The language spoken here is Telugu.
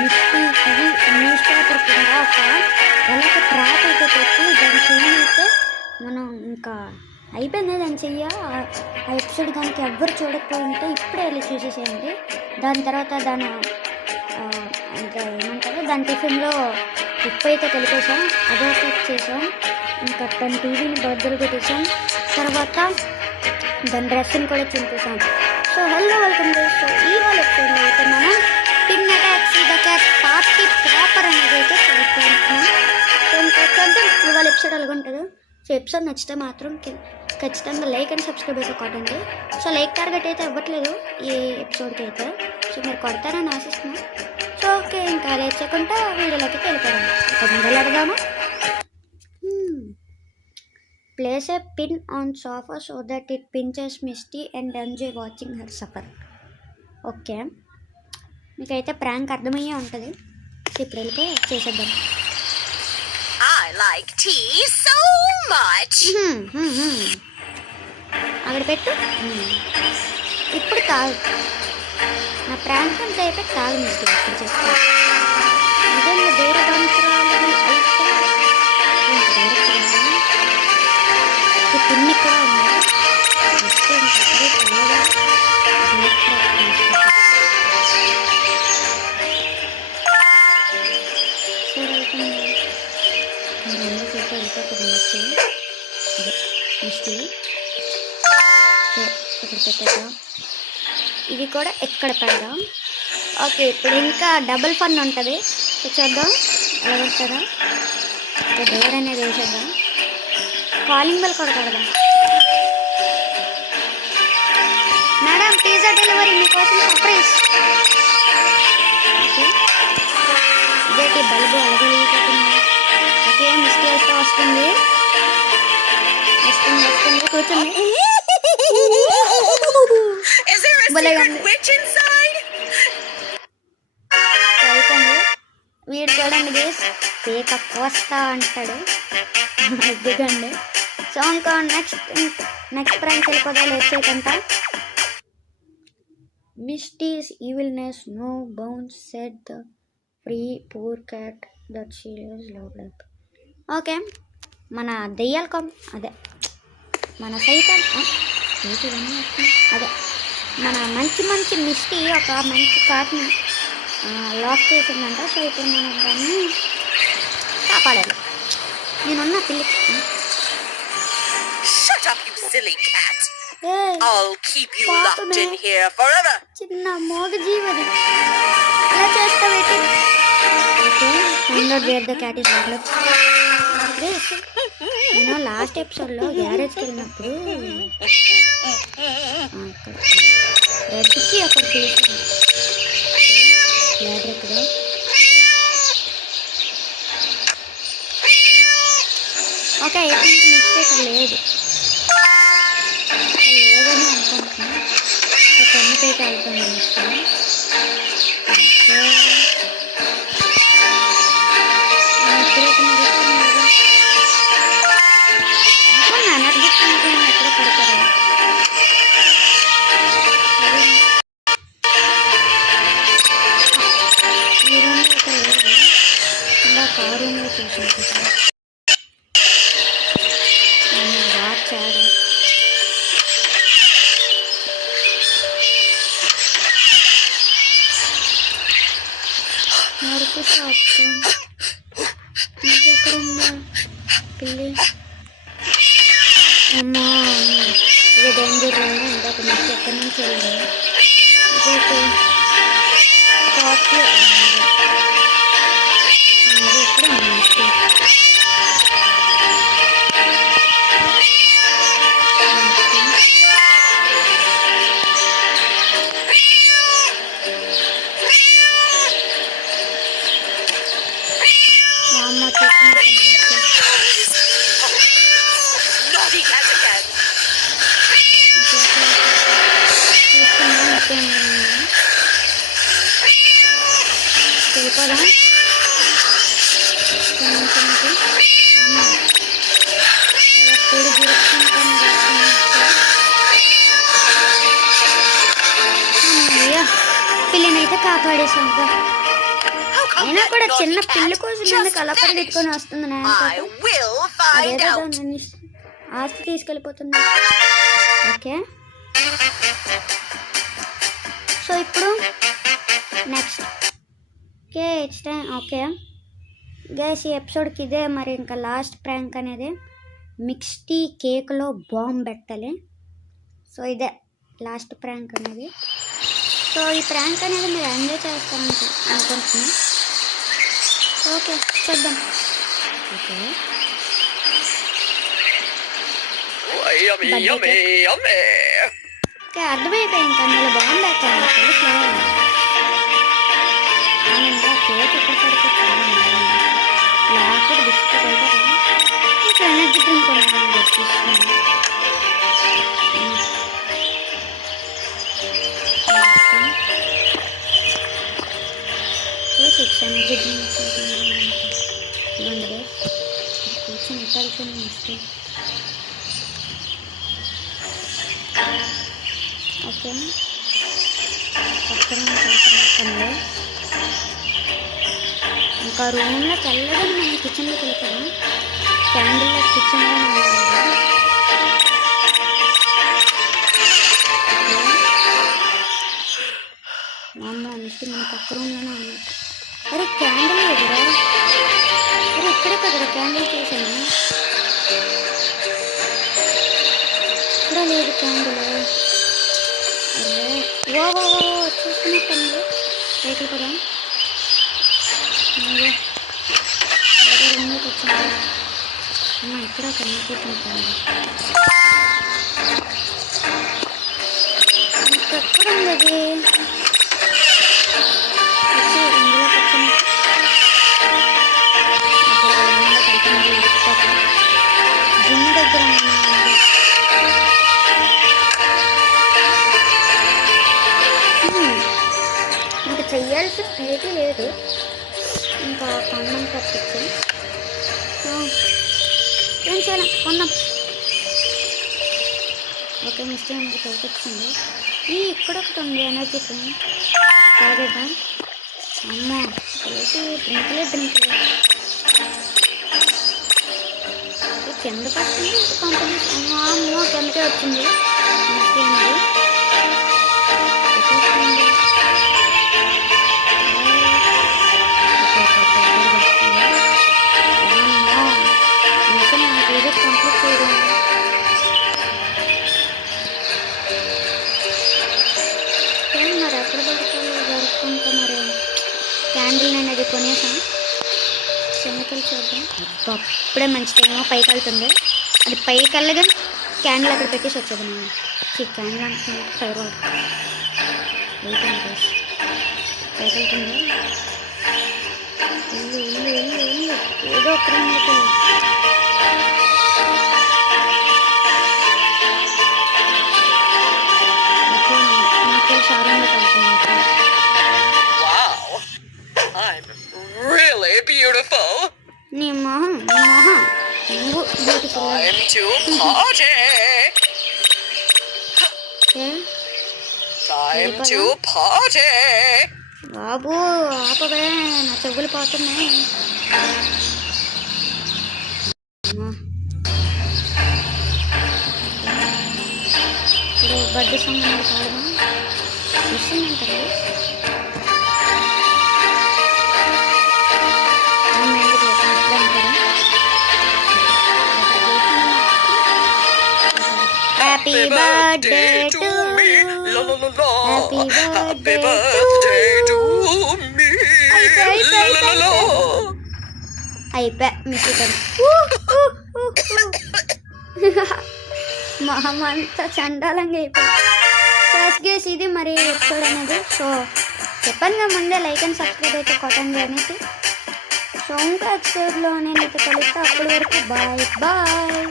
మిస్టీకి న్యూస్ పేపర్ కింద ఒక ఎలాగ ట్రాక్ అయితే పెట్టి దాని చెయ్యి అయితే మనం ఇంకా అయిపోయింది. దాని చెయ్య ఆ ఎపిసోడ్ కనుక ఎవ్వరు చూడకపోయింటే ఇప్పుడే వెళ్ళి చూసేసేయండి. దాని తర్వాత దాని ఇంకా ఏమంటారు దాని టిఫిన్లో ఉప్పు అయితే కలిపేసాం, అదొక చేసాం. ఇంకా 10 టీవీని బర్త్డేలు పెట్టేసాం. తర్వాత దాని డ్రెస్ని కూడా చింపేసాం. So hello welcome guys. So ఇవాళ ఎపిసోడ్లో అయితే మనం Tin attacks the cat party proper అనేది అయితే చూసుకుంటున్నాం. సో ఇంకా చూద్దాం ఇవాళ ఎపిసోడ్ అలాగ ఉంటుందో. సో ఎపిసోడ్ నచ్చితే మాత్రం ఖచ్చితంగా లైక్ అండ్ సబ్స్క్రైబ్ అయితే కొట్టండి. సో లైక్ టార్గెట్ అయితే ఇవ్వట్లేదు ఈ ఎపిసోడ్కి అయితే. సో మీరు కొడతారని ఆశిస్తున్నాం. సో ఓకే, ఇంకా లేట్ చేయకుండా వీడియోలోకి వెళ్ళిపోదాం. ఒక మొదలు అడగాము. Place a pin on sofa so that it pinches Misty and enjoy watching her suffer. Okay, మీకైతే ప్రాంక్ అర్థమయ్యే ఉంటుంది. ఇప్పుడు వెళ్ళిపోయి చేసేద్దాం. I like tea so much. అక్కడ పెట్టు. ఇప్పుడు కాదు, నా ప్రాంక్ అంతా అయిపోయి కాదు మిస్టీ. ఇప్పుడు చెప్తా నిజంగా దూర తంత్రాలు అయితే పిన్ని కూడా ఉన్నాయి. మిస్టీ ఇంకా చల్లగా మిస్టీ ఇక్కడ పెట్టేద్దాం. ఇది కూడా ఎక్కడ పెడదాం. ఓకే, ఇప్పుడు ఇంకా డబుల్ ఫన్ ఉంటుంది. చూద్దాం ఎలా వస్తుందా. డోర్ అనేది వేసేద్దాం. కాలింగ్ బెల్ కూడా పెడదాం. మేడం పిజ్జా డెలివరీ మీకోసం సర్ప్రైజ్. ఓకే, ఇదేంటి బల్బు అలగలిగిపోతుంది. ఓకే, మిస్టీ అయితే వస్తుంది వస్తుంది వస్తుంది కూర్చుంది. అయిపోయింది. వీడు చూడండి గేస్ పేక కోస్తా అంటాడు. దిగండి. సో ఇంకా నెక్స్ట్ ప్రాంక్ వెళ్ళిపోదా లేట్ చేయకుండా. Misty's evilness no bounds said the free poor cat that she lives loved. Okay, మన దెయ్యాల అదే మన సైతం అదే మన మంచి మిస్టీ ఒక మంచి కార్ని లాక్ చేసిందంట. సో ఇప్పుడు మనం దాన్ని కాపాడాలి. నేనున్న పిల్లికి చిన్న మోగ జీవది అలా చేస్తావేటి. Okay, where the cat is locked. నేను లాస్ట్ ఎపిసోడ్లో గ్యారేజ్కి వెళ్ళినప్పుడు రెడ్కి అక్కడ చేసాను. గ్యారేజ్ ఎక్కడ ఓకే ఎటువంటి మిస్టేక్ లేదు లేదని అనుకుంటున్నాను. కొన్నికైతే అవుతుంది మిస్టేక్. ఎక్కడ పడతారు ఈ రూమ్ అయితే లేదు. ఇలా కారు రూమ్లో చూసుకుంటాను. వాచారు మరుపు షాప్ ఇంకెక్కడుందా పిల్లి. అమ్మా ఇది డేంజర్ రూమ్. ఇందాక నుంచి ఎక్కడి నుంచి వెళ్ళింది. ఇదైతే టాప్లో ఎక్కడ ఉంది. మా అమ్మ వెళ్ళిపోదా పిల్లినైతే కాపాడేసాం. అయినా కూడా not చిన్న పిల్ల cat కోసం just ఎందుకు అలా పరిగెత్తుకొని వస్తుంది I నాయన will find అదేదో out. దాన్ని ఆస్తి తీసుకెళ్ళిపోతుంది. ఓకే, సో ఇప్పుడు next okay it's time. Okay guys, ఈ ఎపిసోడ్కి ఇదే మరి ఇంకా లాస్ట్ ప్రాంక్ అనేది. మిక్స్టీ కేక్లో బాంబ్ పెట్టాలి. సో ఇదే లాస్ట్ ప్రాంక్ అనేది. సో ఈ ప్రాంక్ అనేది మీరు ఎంజాయ్ చేస్తారని అనుకుంటున్నాను. ఓకే చేద్దాం. Okay Yummy, But yummy, yummy. Okay అర్థమైపోయింది. ఇంకా అందులో బాంబు పెట్టాలి. కేక్ ఎక్కడ పడుతుంది లేకపోతే బిస్కెట్ అయితే ఇంకా ఎనర్జీ డ్రింక్ కొన్నాను. ఎనర్జీ డ్రింక్స్ ఇవ్వండి. కూర్చొని ఇట్టాడుకొని నెక్స్ట్. ఓకే పక్కన కలిపి ఇంకా రూమ్లోకి వెళ్ళదని మనం కిచెన్లోకి వెళ్ళిపోదాం. క్యాండిల్ కిచెన్లో అమ్మ నెక్స్ట్ మన పక్క రూమ్లోనే ఉన్నట్టు. అరే క్యాండిల్ ఎదురా, అరే ఇక్కడే కదరా క్యాండిల్ చేసాను. ఇక్కడ లేదు క్యాండిల్. అరే ఓ చూసుకున్నట్టు రేట్లు కదా రూమ్లోకి వచ్చింది. అమ్మ ఇక్కడ ఒక చూసుకుంటాను. ఇంకెక్కడ ఉంది అది? ఇందులో కూర్చొని జిమ్ దగ్గర ఇంకా చెయ్యాల్సిన ఏది లేదు. ఇంకా కొన్నాం తప్పించి ఏం చేయాలి కొన్నాం. ఓకే మిస్టర్ మనకి కలిపించింది. ఇక్కడ ఒకటి ఉంది ఎనర్జీ డ్రింక్ తాగేద్దాం. అమ్మ ఏంటి డ్రింక్లే కిందకి వచ్చింది కంపెనీ. అమ్మ కిందకే వచ్చింది. మిస్టర్ అనేది కంప్లీట్ చేయడం. మరి ఎక్కడ జరుపుకుంటా మరి క్యాండిల్ నేను అది కొనేసాను. కెమికల్ చూద్దాం. అప్పుడే మంచి టైం పైకి వెళ్తుంది. అది పైకి వెళ్ళగా క్యాండిల్ అక్కడ పెట్టేసి వచ్చేది. నేను క్యాండిల్ అంటున్నా ఫైర్ వెయిట్ పైకి వెళ్తుంది. ఇల్లు ఏదో ఒక Wow, I'm really beautiful. నీ మొహం నువ్వు beautiful. Time to party. Time to party. బాబు ఆపవే, నా చెవులు పోతున్నాయి. ఇప్పుడు బర్త్డే సాంగ్ అనేది పాడదాం. చూస్తుందంటారు happy birthday to me, happy birthday to me. అయిపోయా మిస్టర్ మొహమంతా చండాలంగా అయిపోయి ఇది మరి ఎపిసోడ్ అనేది. సో చెప్పండి ముందే లైక్ అండ్ సబ్స్క్రైబ్ అయితే కొట్టండి అనేసి. సో ఇంకో ఎపిసోడ్లో నేను అయితే కలుస్తా. అప్పటి వరకు బాయ్ బాయ్.